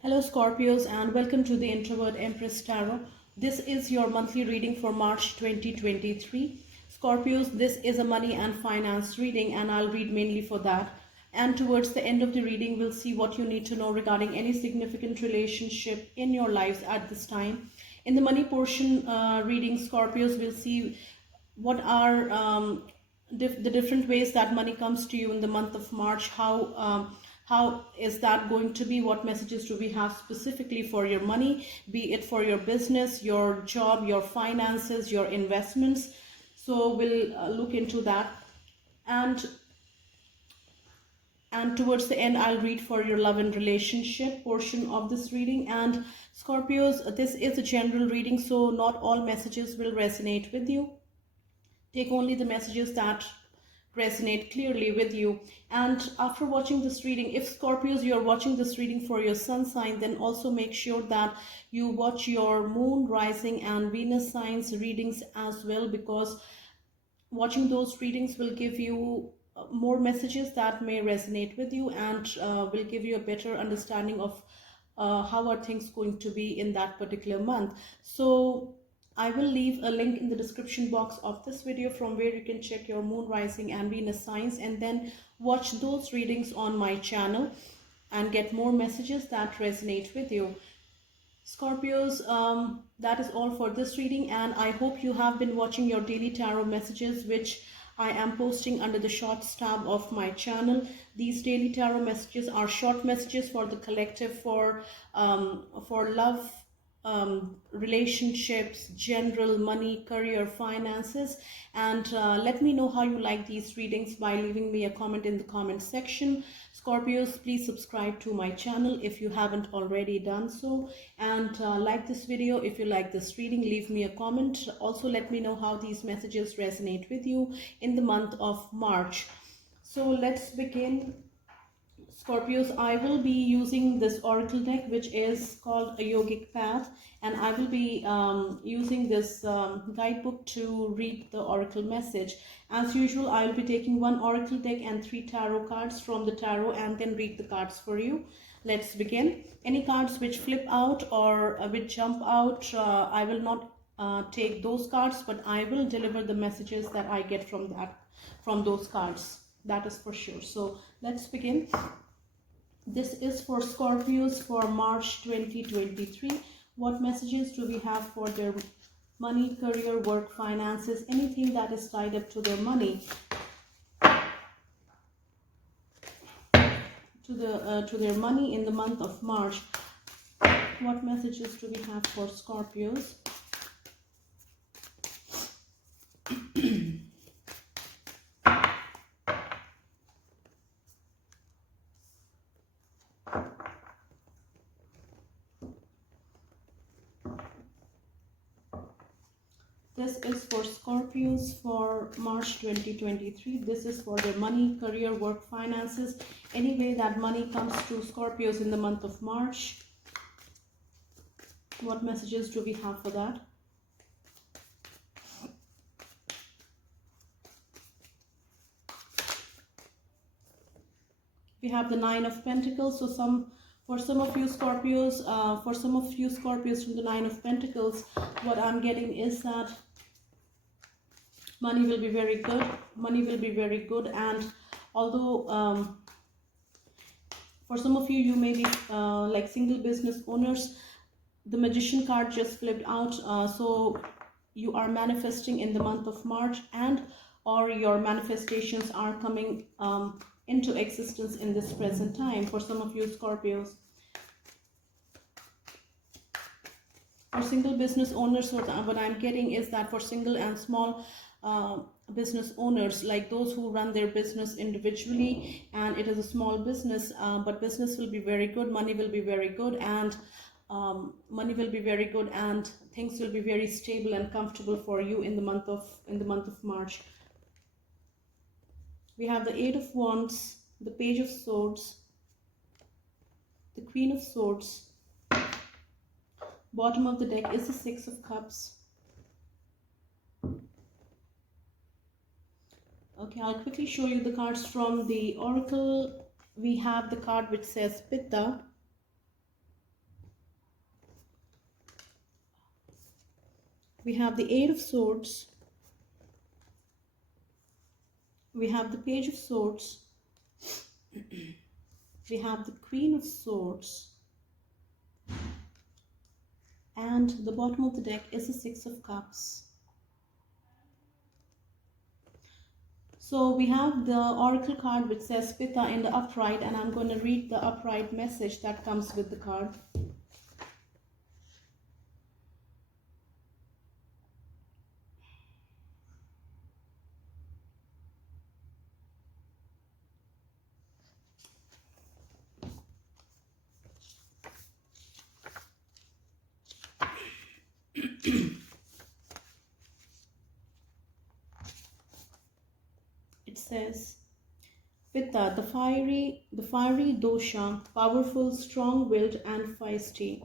Hello Scorpios and welcome to the Introvert Empress Tarot. This is your monthly reading for March 2023. Scorpios, this is a money and finance reading and I'll read mainly for that. And towards the end of the reading, we'll see what you need to know regarding any significant relationship in your lives at this time. In the money portion reading, Scorpios, we'll see what are the different ways that money comes to you in the month of March. How is that going to be? What messages do we have specifically for your money, be it for your business, your job, your finances, your investments? So we'll look into that. And towards the end, I'll read for your love and relationship portion of this reading. And Scorpios, this is a general reading, so not all messages will resonate with you. Take only the messages that resonate clearly with you. And after watching this reading, if Scorpios, you're watching this reading for your sun sign, then also make sure that you watch your moon, rising and Venus signs readings as well, because watching those readings will give you more messages that may resonate with you and will give you a better understanding of how are things going to be in that particular month. So I will leave a link in the description box of this video from where you can check your moon, rising and Venus signs and then watch those readings on my channel and get more messages that resonate with you. Scorpios, that is all for this reading, and I hope you have been watching your daily tarot messages, which I am posting under the Shorts tab of my channel. These daily tarot messages are short messages for the collective, for love, relationships, general, money, career, finances. And let me know how you like these readings by leaving me a comment in the comment section. Scorpios, please subscribe to my channel if you haven't already done so, and like this video if you like this reading. Leave me a comment. Also let me know how these messages resonate with you in the month of March. So let's begin. Scorpios, I will be using this oracle deck, which is called a yogic path, and I will be using this guidebook to read the oracle message. As usual, I will be taking one oracle deck and 3 tarot cards from the tarot and then read the cards for you. Let's begin. Any cards which flip out or which jump out, I will not take those cards, but I will deliver the messages that I get from those cards. That is for sure. So let's begin. This is for Scorpios for March 2023. What messages do we have for their money, career, work, finances, anything that is tied up to their money, to their money in the month of March? What messages do we have for Scorpios? This is for Scorpios for March 2023. This is for their money, career, work, finances, any way that money comes to Scorpios in the month of March. What messages do we have for that? We have the 9 of Pentacles. So for some of you Scorpios from the 9 of Pentacles, what I'm getting is that money will be very good. Money will be very good. And although for some of you, you may be like single business owners, the Magician card just flipped out. So you are manifesting in the month of March, and or your manifestations are coming into existence in this present time for some of you Scorpios. For single business owners, what I'm getting is that for single and small business owners, like those who run their business individually and it is a small business, but business will be very good, money will be very good, and things will be very stable and comfortable for you in the month of March. We have the 8 of Wands, the Page of Swords, the Queen of Swords. Bottom of the deck is the 6 of Cups. Okay, I'll quickly show you the cards from the oracle. We have the card which says Pitta, We have the Eight of Swords. We have the Page of Swords. We have the Queen of Swords. And the bottom of the deck is the Six of Cups. So we have the Oracle card which says Pitta in the upright, and I'm going to read the upright message that comes with the card. It says, Pitta, the fiery dosha, powerful, strong-willed and feisty.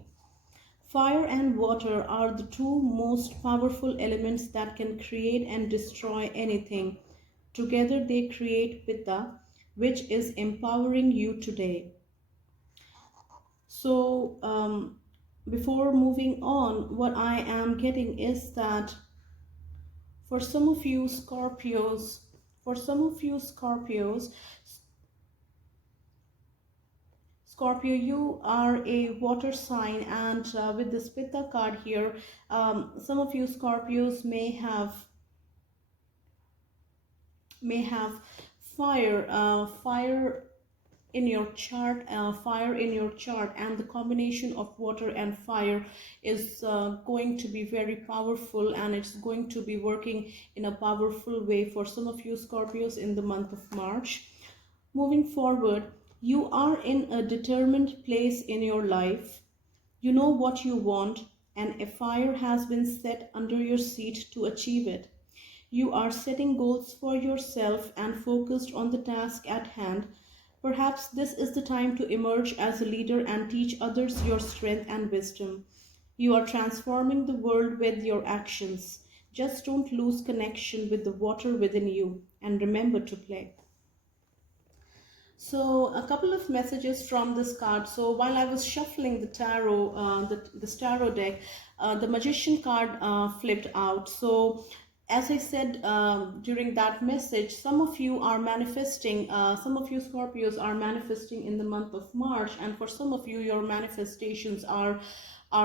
Fire and water are the two most powerful elements that can create and destroy anything. Together they create Pitta, which is empowering you today. So before moving on, what I am getting is that for some of you Scorpios, Scorpio, you are a water sign, and with this Pitta card here, some of you Scorpios may have fire in your chart, and the combination of water and fire is going to be very powerful, and it's going to be working in a powerful way for some of you Scorpios in the month of March. Moving forward, you are in a determined place in your life. You know what you want, and a fire has been set under your seat to achieve it. You are setting goals for yourself and focused on the task at hand. Perhaps this is the time to emerge as a leader and teach others your strength and wisdom. You are transforming the world with your actions. Just don't lose connection with the water within you, and remember to play. So a couple of messages from this card. So while I was shuffling the tarot, this tarot deck, the Magician card flipped out. So as I said during that message, some of you are manifesting, some of you Scorpios are manifesting in the month of March, and for some of you, your manifestations are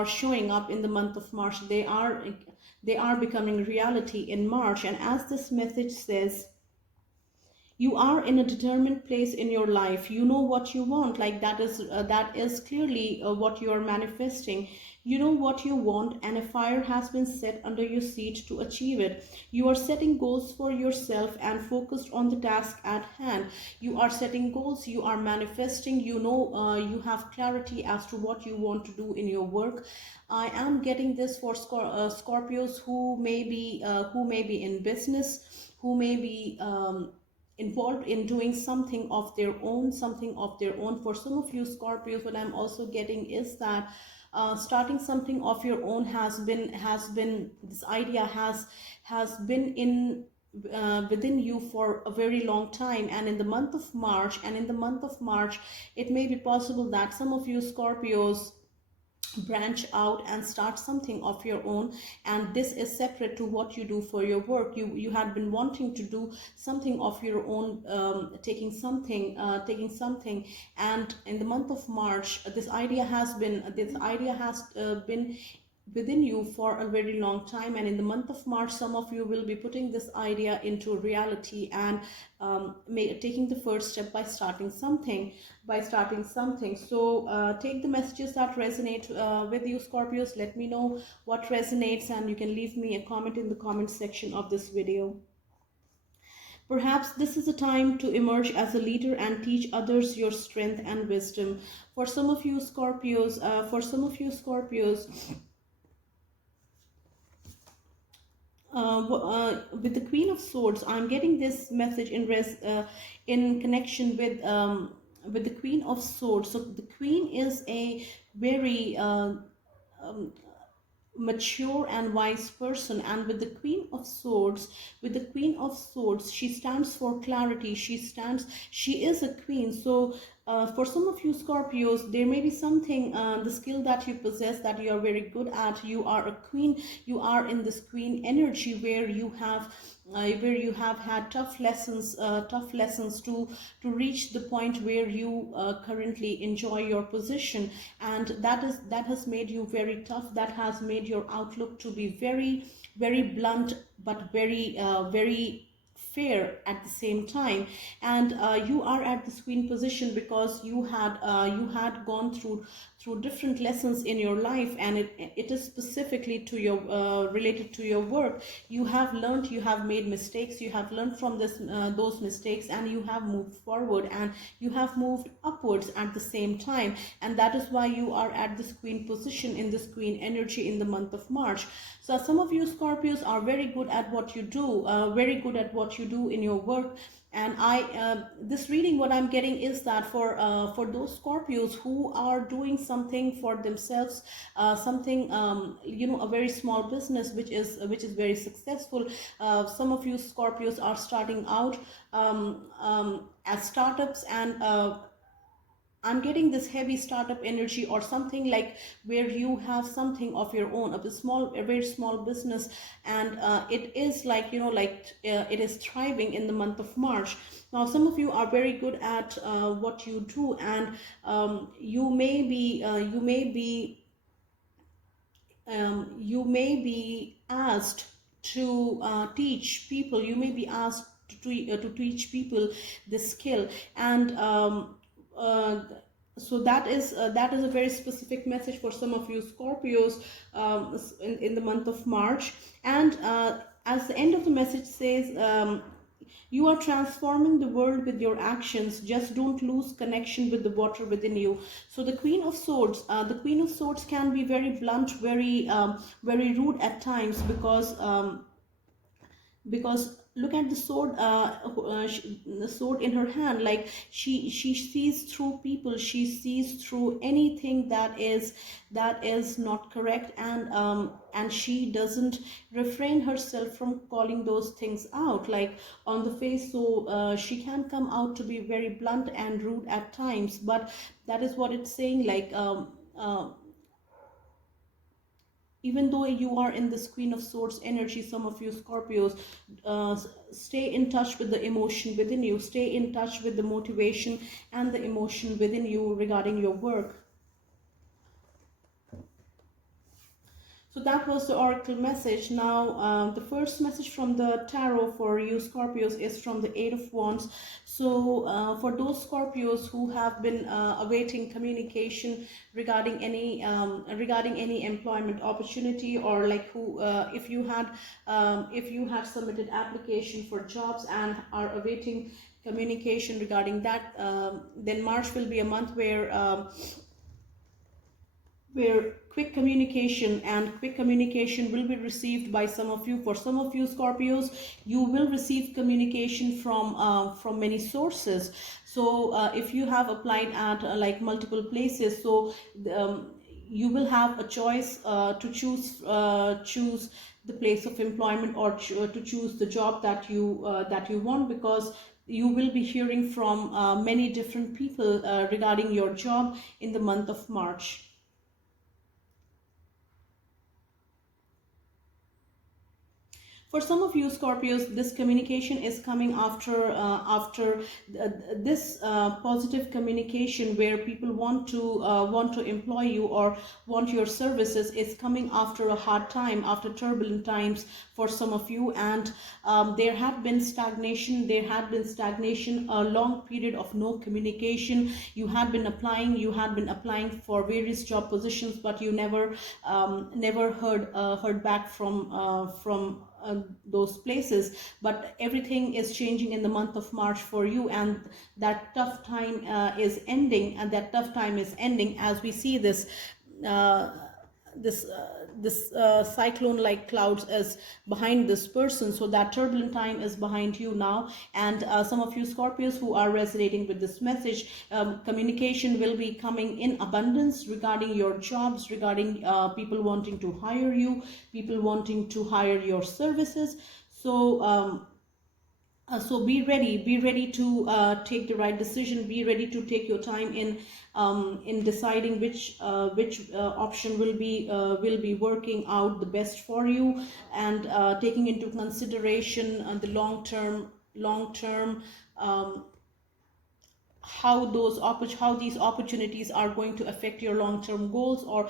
showing up in the month of March. They are becoming reality in March. And as this message says, you are in a determined place in your life. You know what you want. Like that is clearly what you are manifesting. You know what you want, and a fire has been set under your seat to achieve it. You are setting goals for yourself and focused on the task at hand. You are setting goals, you are manifesting, you know, you have clarity as to what you want to do in your work. I am getting this for Scorpios who may be in business, who may be involved in doing something of their own. For some of you Scorpios, what I'm also getting is that starting something of your own has been this idea has been in within you for a very long time. And in the month of March, it may be possible that some of you Scorpios branch out and start something of your own, and this is separate to what you do for your work. You had been wanting to do something of your own, taking something, and in the month of March, this idea has been within you for a very long time. And in the month of March, some of you will be putting this idea into reality and taking the first step by starting something. So take the messages that resonate with you Scorpios. Let me know what resonates, and you can leave me a comment in the comment section of this video. Perhaps this is a time to emerge as a leader and teach others your strength and wisdom. For some of you Scorpios, with the Queen of Swords, I'm getting this message in connection with the Queen of Swords. So the Queen is a very mature and wise person, and with the Queen of Swords, she stands for clarity. She is a queen. So For some of you Scorpios, there may be something, the skill that you possess that you are very good at. You are a queen. You are in this queen energy where you have had tough lessons to reach the point where you currently enjoy your position, and that has made you very tough. That has made your outlook to be very blunt, but very fair at the same time. And you are at this queen position because you had gone through different lessons in your life, and it is specifically to your related to your work. You have learned, you have made mistakes, you have learned from those mistakes, and you have moved forward, and you have moved upwards at the same time. And that is why you are at this queen position, in this queen energy, in the month of March. So some of you Scorpios are very good at what you do, very good at what you do in your work. And this reading, what I'm getting is that for those Scorpios who are doing something for themselves, something, a very small business which is very successful. Some of you Scorpios are starting out as startups, and I'm getting this heavy startup energy, or something like where you have something of your own, a very small business, and it is like, it is thriving in the month of March. Now, some of you are very good at what you do, and you may be asked to teach people. You may be asked to teach people this skill, and uh, so that is a very specific message for some of you Scorpios in the month of March. And as the end of the message says, you are transforming the world with your actions. Just don't lose connection with the water within you. So the Queen of Swords, can be very blunt, very rude at times, because look at the sword, the sword in her hand. Like she sees through people, she sees through anything that is not correct, and she doesn't refrain herself from calling those things out, like on the face. So she can come out to be very blunt and rude at times, but that is what it's saying, like even though you are in this Queen of Swords energy, some of you Scorpios, stay in touch with the emotion within you, stay in touch with the motivation and the emotion within you regarding your work. So that was the oracle message. Now, the first message from the tarot for you Scorpios is from the Eight of Wands. So for those Scorpios who have been awaiting communication regarding any employment opportunity, or like who if you had submitted application for jobs and are awaiting communication regarding that, then March will be a month where quick communication will be received by some of you. For some of you Scorpios, you will receive communication from many sources. So if you have applied at like multiple places, so you will have a choice to choose the place of employment, or to choose the job that you want, because you will be hearing from many different people regarding your job in the month of March. For some of you Scorpios, this communication is coming after this positive communication where people want to employ you or want your services, is coming after a hard time, after turbulent times for some of you. And there had been stagnation, a long period of no communication. You had been applying for various job positions, but you never heard back from those places. But everything is changing in the month of March for you, and that tough time is ending, as we see this cyclone-like clouds as behind this person. So that turbulent time is behind you now. And some of you Scorpios who are resonating with this message, communication will be coming in abundance regarding your jobs, regarding people wanting to hire you, people wanting to hire your services. So So be ready to take the right decision. Be ready to take your time in deciding which option will be working out the best for you, and taking into consideration the long term um, how these opportunities are going to affect your long-term goals, or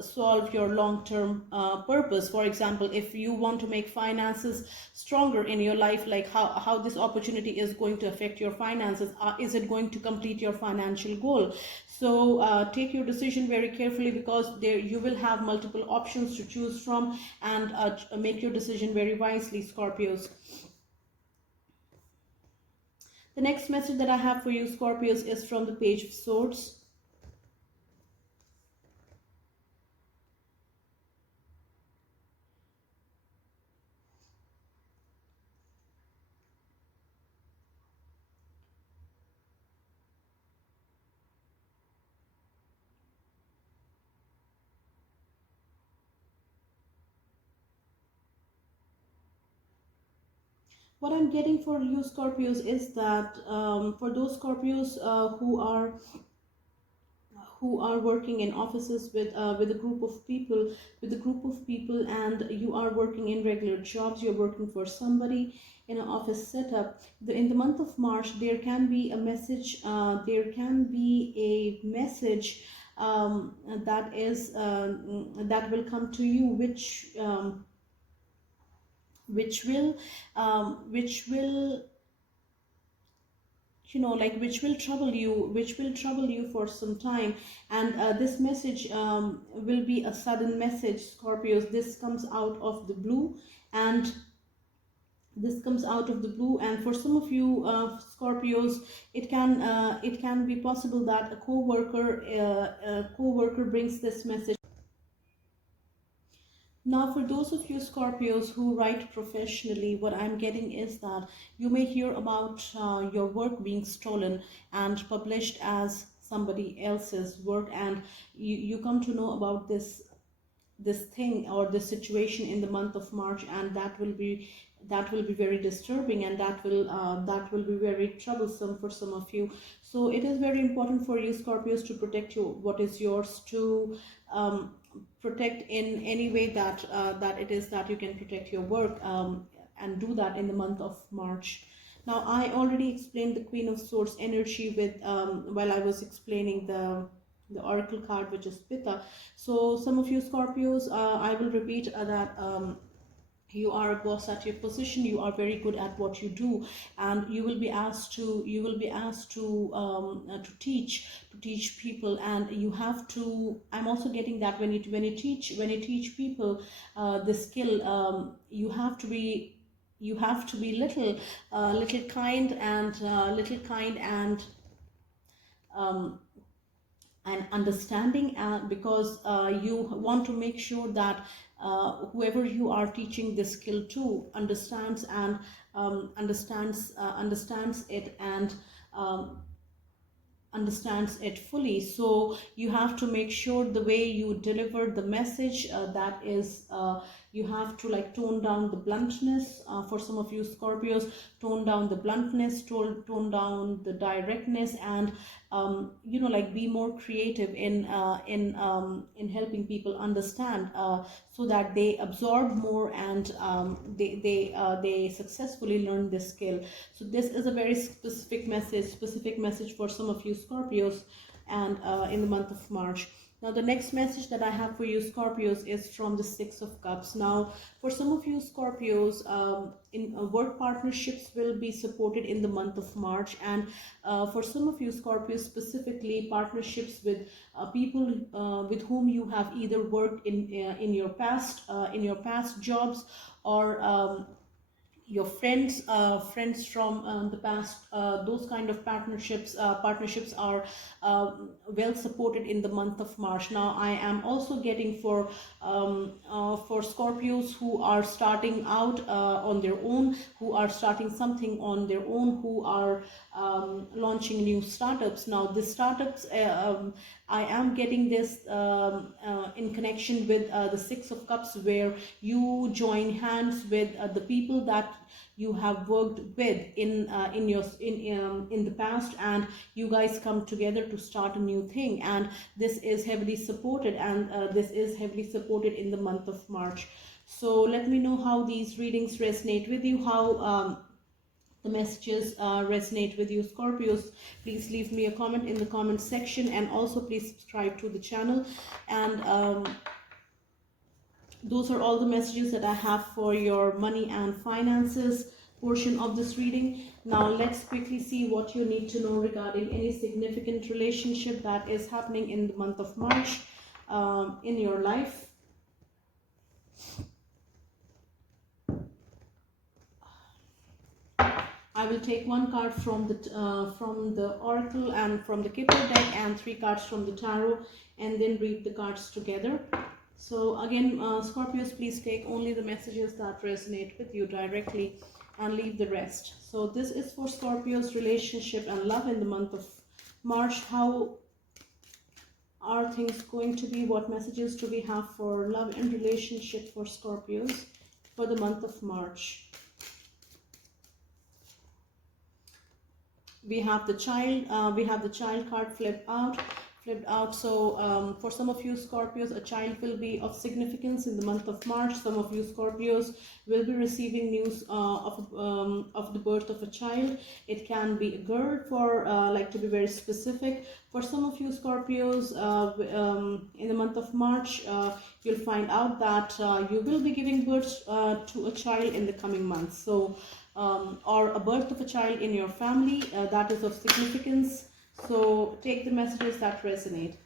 solve your long-term purpose. For example, if you want to make finances stronger in your life, like how this opportunity is going to affect your finances. Is it going to complete your financial goal? So take your decision very carefully, because there you will have multiple options to choose from, and make your decision very wisely, Scorpios. The next message that I have for you, Scorpios, is from the Page of Swords. What I'm getting for you, Scorpios, is that for those Scorpios who are working in offices with a group of people, and you are working in regular jobs, you're working for somebody in an office setup. In the month of March, there can be a message. There can be a message that is that will come to you, which will which will trouble you for some time. And this message will be a sudden message, Scorpios. This comes out of the blue, and for some of you Scorpios, it can be possible that a co-worker brings this message. Now, for those of you Scorpios who write professionally, what I'm getting is that you may hear about your work being stolen and published as somebody else's work, and you come to know about this thing or this situation in the month of March, and that will be very disturbing, and that will be very troublesome for some of you. So it is very important for you Scorpios to protect what is yours, to protect in any way that it is that you can protect your work, and do that in the month of March. Now, I already explained the Queen of Swords energy with while I was explaining the oracle card, which is Pitta. So some of you Scorpios, I will repeat that you are a boss at your position. You are very good at what you do, and you will be asked to teach people, and you have to. I'm also getting that when you teach people the skill, you have to be little kind um, and understanding, because you want to make sure that whoever you are teaching this skill to understands it, and um, understands it fully. So you have to make sure the way you deliver the message, that is you have to like tone down the bluntness. For some of you Scorpios, tone down the bluntness, tone down the directness, and like be more creative in helping people understand, so that they absorb more, and they successfully learn this skill. So this is a very specific message for some of you Scorpios, and in the month of March. Now, the next message that I have for you Scorpios is from the Six of Cups. Now, for some of you Scorpios, in work partnerships will be supported in the month of March, and for some of you Scorpios specifically, partnerships with people with whom you have either worked in your past jobs, or your friends from the past. Those kind of partnerships are well supported in the month of March. Now, I am also getting for Scorpios who are starting out on their own, who are starting something on their own, who are launching new startups. Now, the startups, I am getting this in connection with the Six of Cups, where you join hands with the people that you have worked with in the past, and you guys come together to start a new thing, and this is heavily supported, and this is heavily supported in the month of March. So let me know how these readings resonate with you, how the messages resonate with you, Scorpios. Please leave me a comment in the comment section, and also please subscribe to the channel. And those are all the messages that I have for your money and finances portion of this reading. Now let's quickly see what you need to know regarding any significant relationship that is happening in the month of March in your life. I will take one card from the Oracle and from the Kipper deck, and 3 cards from the Tarot, and then read the cards together. So again, Scorpios, please take only the messages that resonate with you directly and leave the rest. So this is for Scorpios, relationship and love in the month of March. How are things going to be? What messages do we have for love and relationship for Scorpios for the month of March? We have the child card flipped out. So for some of you Scorpios, a child will be of significance in the month of March. Some of you Scorpios will be receiving news of the birth of a child. It can be a girl, for like to be very specific. For some of you Scorpios, in the month of March, you'll find out that you will be giving birth to a child in the coming months. So or a birth of a child in your family that is of significance. So take the messages that resonate.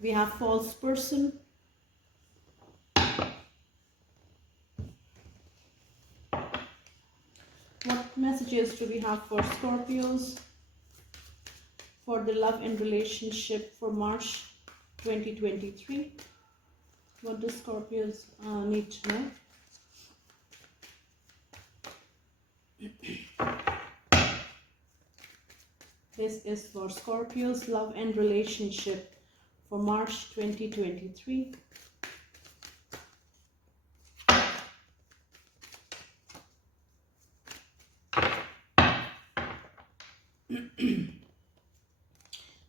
We have false person. What messages do we have for Scorpios for the love and relationship for March 2023? What do Scorpios need to know? This is for Scorpios, love and relationship for March 2023.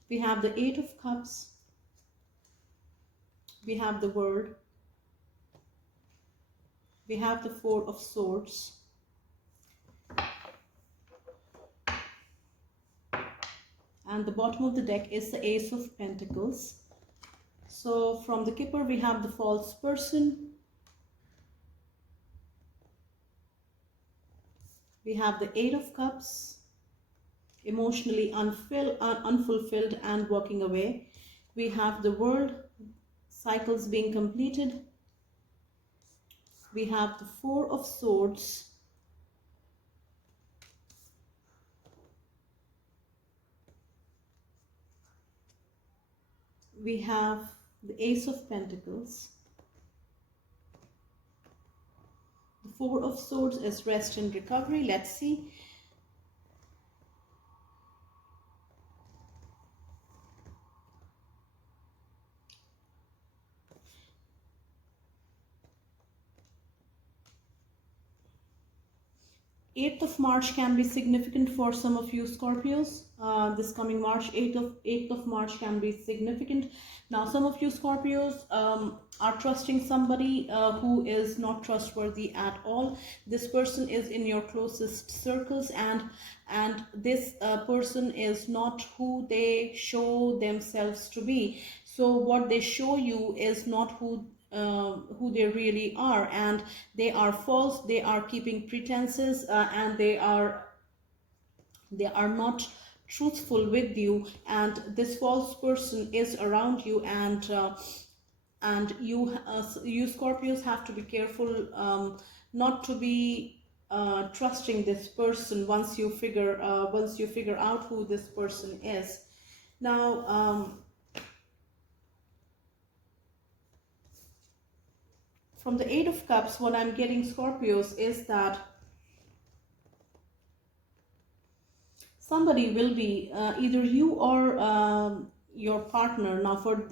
We have the 8 of Cups. We have the World. We have the 4 of Swords. And the bottom of the deck is the Ace of Pentacles. So from the Kipper, we have the false person. We have the 8 of Cups, emotionally unfulfilled and walking away. We have the World, cycles being completed. We have the 4 of Swords. We have the Ace of Pentacles. The 4 of Swords is rest and recovery. Let's see. Eighth of March can be significant for some of you Scorpios. This coming March, 8th of March can be significant. Now, some of you Scorpios are trusting somebody who is not trustworthy at all. This person is in your closest circles, and this person is not who they show themselves to be. So what they show you is not who they really are, and they are false. They are keeping pretenses, and they are not truthful with you, and this false person is around you, and you Scorpios have to be careful not to be trusting this person once you figure out who this person is. Now from the 8 of Cups, what I'm getting Scorpios is that somebody will be either you or your partner. Now for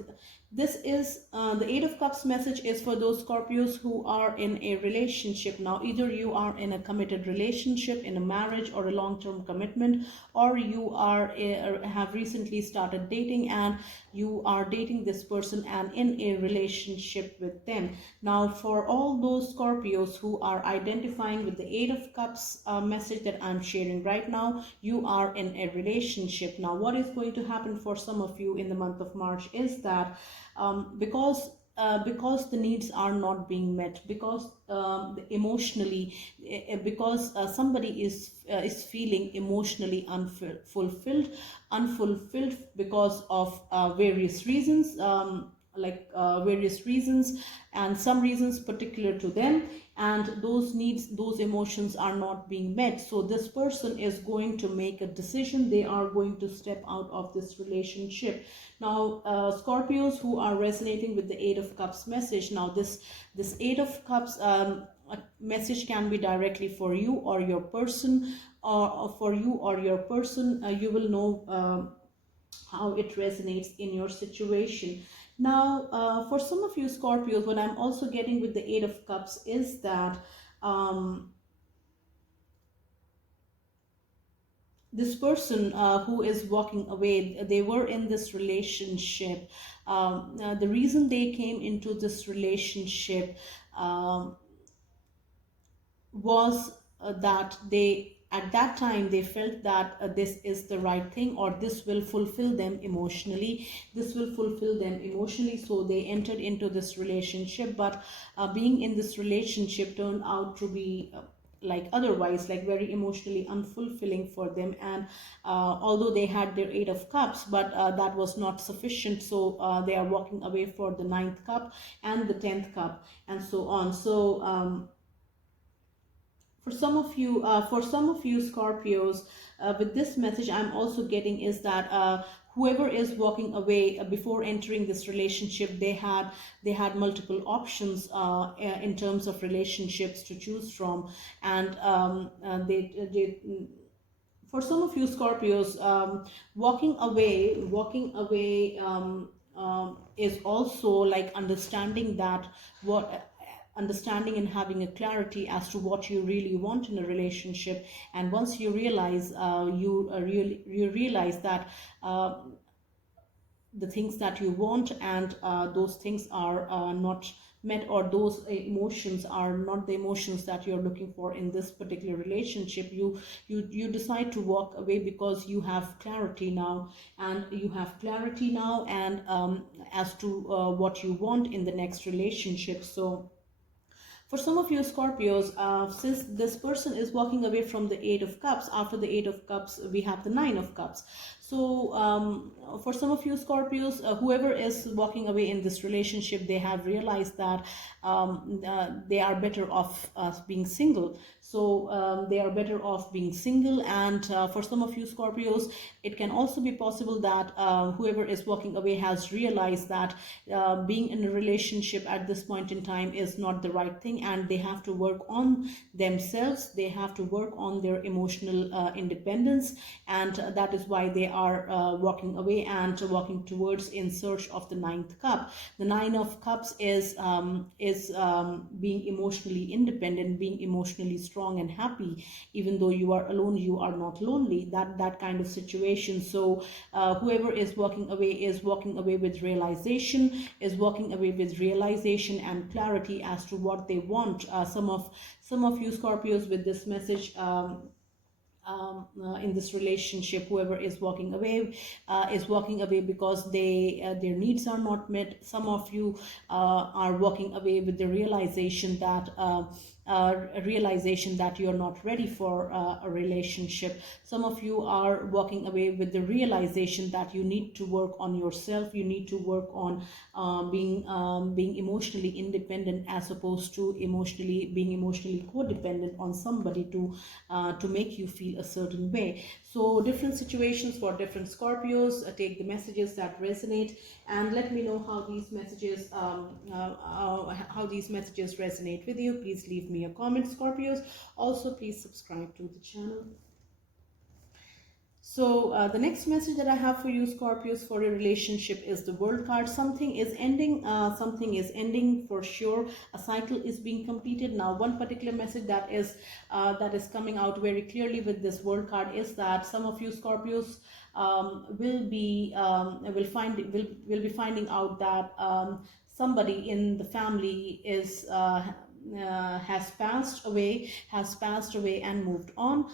this is the Eight of Cups message is for those Scorpios who are in a relationship. Now either you are in a committed relationship, in a marriage or a long-term commitment, or you are have recently started dating and you are dating this person and in a relationship with them. Now for all those Scorpios who are identifying with the Eight of Cups message that I'm sharing right now, you are in a relationship. Now what is going to happen for some of you in the month of March is that because the needs are not being met, because emotionally, because somebody is feeling emotionally unfulfilled because of various reasons, various reasons, and some reasons particular to them, and those needs, those emotions are not being met. So this person is going to make a decision. They are going to step out of this relationship. Now Scorpios who are resonating with the Eight of Cups message, now this Eight of Cups message can be directly for you or your person, or for you or your person. You will know how it resonates in your situation. Now for some of you Scorpios, what I'm also getting with the Eight of Cups is that this person who is walking away, they were in this relationship. The reason they came into this relationship was that they, at that time they felt that this is the right thing, or this will fulfill them emotionally, this will fulfill them emotionally, so they entered into this relationship. But being in this relationship turned out to be like otherwise, like very emotionally unfulfilling for them. And although they had their Eight of Cups, but that was not sufficient, so they are walking away for the Ninth Cup and the 10th Cup and so on. So for some of you Scorpios, with this message I'm also getting is that whoever is walking away before entering this relationship, they had multiple options in terms of relationships to choose from. And for some of you Scorpios, walking away is also like understanding that what understanding and having a clarity as to what you really want in a relationship. And once you realize you realize that the things that you want, and those things are not met, or those emotions are not the emotions that you're looking for in this particular relationship, you decide to walk away because you have clarity now. And as to what you want in the next relationship. So for some of you Scorpios, since this person is walking away from the Eight of Cups, after the Eight of Cups, we have the Nine of Cups. So for some of you Scorpios, whoever is walking away in this relationship, they have realized that they are better off being single. So they are better off being single. And for some of you Scorpios, it can also be possible that whoever is walking away has realized that being in a relationship at this point in time is not the right thing, and they have to work on themselves. They have to work on their emotional independence, and that is why they are walking away and walking towards in search of the Ninth Cup. The Nine of Cups is being emotionally independent, being emotionally strong and happy. Even though you are alone, you are not lonely. That kind of situation. So whoever is walking away with realization, and clarity as to what they want. Some of you Scorpios with this message, in this relationship, whoever is walking away because their needs are not met. Some of you are walking away with the realization that you're not ready for a relationship. Some of you are walking away with the realization that you need to work on yourself. You need to work on being emotionally independent, as opposed to being emotionally codependent on somebody to make you feel a certain way. So different situations for different Scorpios. Take the messages that resonate and let me know how these messages resonate with you. Please leave me a comment, Scorpios. Also, please subscribe to the channel. So the next message that I have for you, Scorpios, for your relationship is the World card. Something is ending. Something is ending for sure. A cycle is being completed. Now, one particular message that is coming out very clearly with this World card is that some of you, Scorpios, will be finding out that somebody in the family is has passed away and moved on,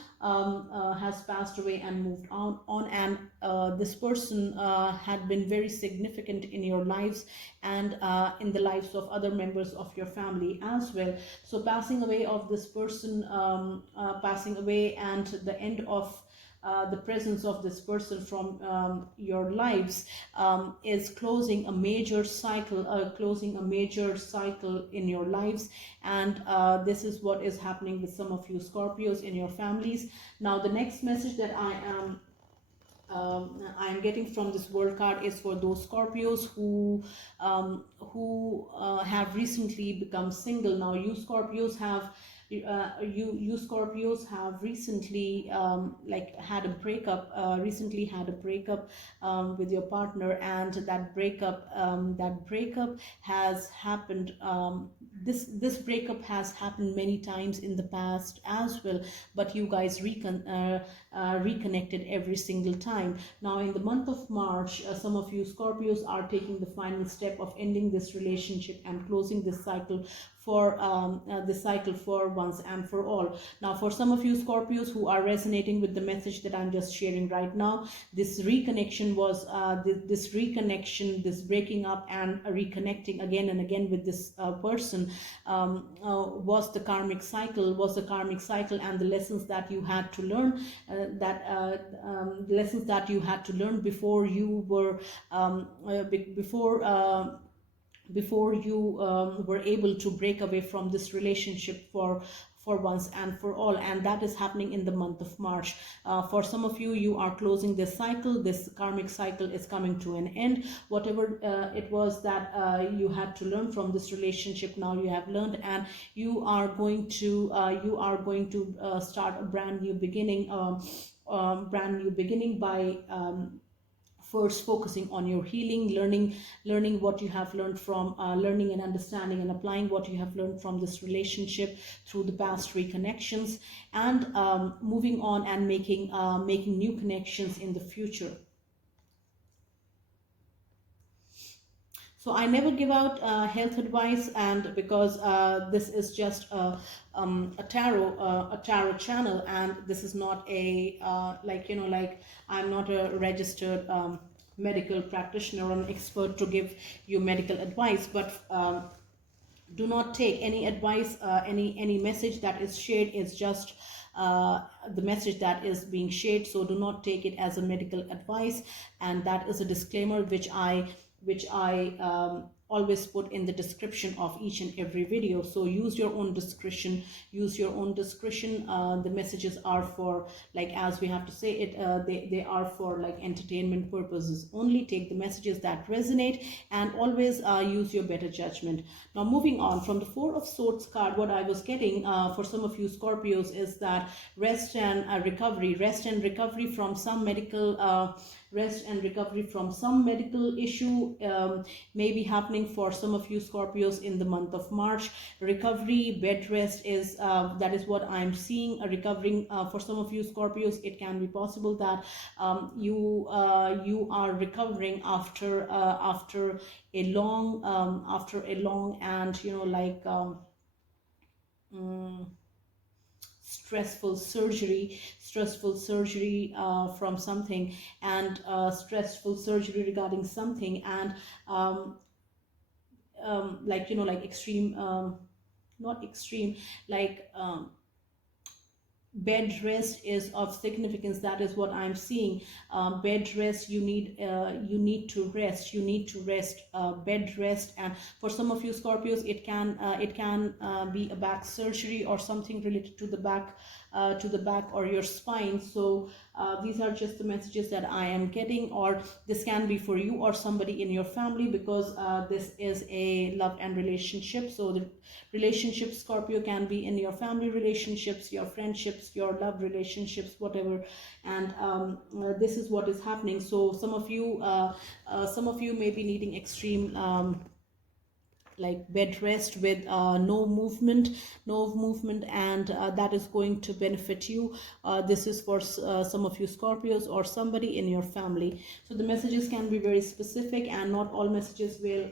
has passed away and moved on, and this person had been very significant in your lives and in the lives of other members of your family as well. So passing away of this person, passing away, and the end of the presence of this person from your lives is closing a major cycle, in your lives, and this is what is happening with some of you, Scorpios, in your families. Now, the next message that I am getting from this World card is for those Scorpios who have recently become single. Now, you Scorpios have you Scorpios have recently had a breakup, with your partner, and that breakup has happened. This breakup has happened many times in the past as well, but you guys reconnected every single time. Now, in the month of March, some of you Scorpios are taking the final step of ending this relationship and closing this cycle for once and for all. Now, for some of you Scorpios who are resonating with the message that I'm just sharing right now, this reconnection was this breaking up and reconnecting again and again with this person was the karmic cycle, and the lessons that you had to learn, before you were before you were able to break away from this relationship for once and for all, and that is happening in the month of March. For some of you, you are closing this cycle. This karmic cycle is coming to an end. Whatever it was that you had to learn from this relationship, now you have learned, and you are going to start a brand new beginning by first focusing on your healing, learning what you have learned from learning and understanding and applying what you have learned from this relationship through the past reconnections, and moving on and making new connections in the future. So I never give out health advice, and because this is just a tarot channel, and this is not a I'm not a registered medical practitioner or an expert to give you medical advice, but do not take any advice, any message that is shared is just the message that is being shared, so do not take it as a medical advice, and that is a disclaimer which I always put in the description of each and every video. So use your own discretion. The messages are for, as we have to say it, they are for entertainment purposes only. Take the messages that resonate, and always use your better judgment. Now, moving on from the Four of Swords card, what I was getting for some of you Scorpios is that rest and recovery from some medical issue may be happening for some of you Scorpios in the month of March. Recovery, bed rest is that is what I'm seeing. Recovering for some of you Scorpios, it can be possible that you are recovering after a long and stressful surgery from something, and stressful surgery regarding something, and extreme, not extreme, bed rest is of significance. That is what I'm seeing. Bed rest, you need to rest. Bed rest. And for some of you Scorpios, it can be a back surgery or something related to the back or your spine. So these are just the messages that I am getting, or this can be for you or somebody in your family, because this is a love and relationship. So the relationship, Scorpio, can be in your family relationships, your friendships, relationships, your love relationships, whatever. And this is what is happening. So some of you may be needing extreme like bed rest with no movement, and that is going to benefit you. This is for some of you Scorpios or somebody in your family. So the messages can be very specific, and not all messages will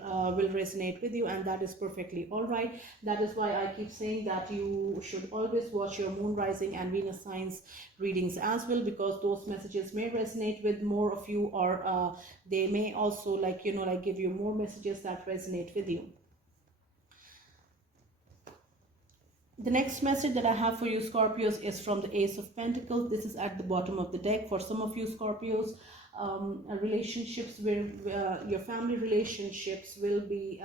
resonate with you, and that is perfectly all right. That is why I keep saying that you should always watch your moon, rising, and Venus signs readings as well, because those messages may resonate with more of you, or they may also, like, like give you more messages that resonate with you. The next message that I have for you Scorpios is from the Ace of Pentacles. This is at the bottom of the deck. For some of you Scorpios, relationships where your family relationships will be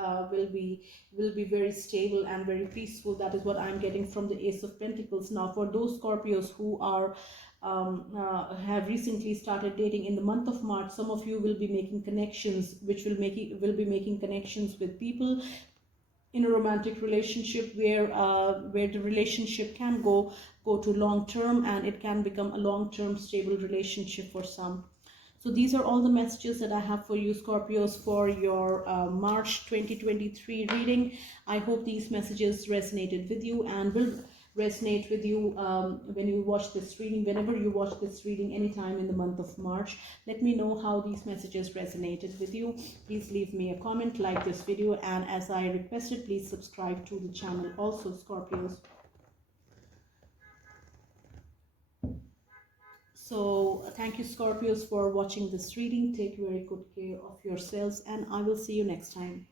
very stable and very peaceful. That is what I'm getting from the Ace of Pentacles. Now for those Scorpios who are have recently started dating in the month of March, some of you will be making connections, which will be making connections with people in a romantic relationship where the relationship can go to long term, and it can become a long term stable relationship for some. So these are all the messages that I have for you Scorpios for your March 2023 reading. I hope these messages resonated with you and will resonate with you when you watch this reading, whenever you watch this reading, anytime in the month of March. Let me know how these messages resonated with you. Please leave me a comment, like this video, and as I requested, please subscribe to the channel also Scorpios. So thank you Scorpios for watching this reading. Take very good care of yourselves, and I will see you next time.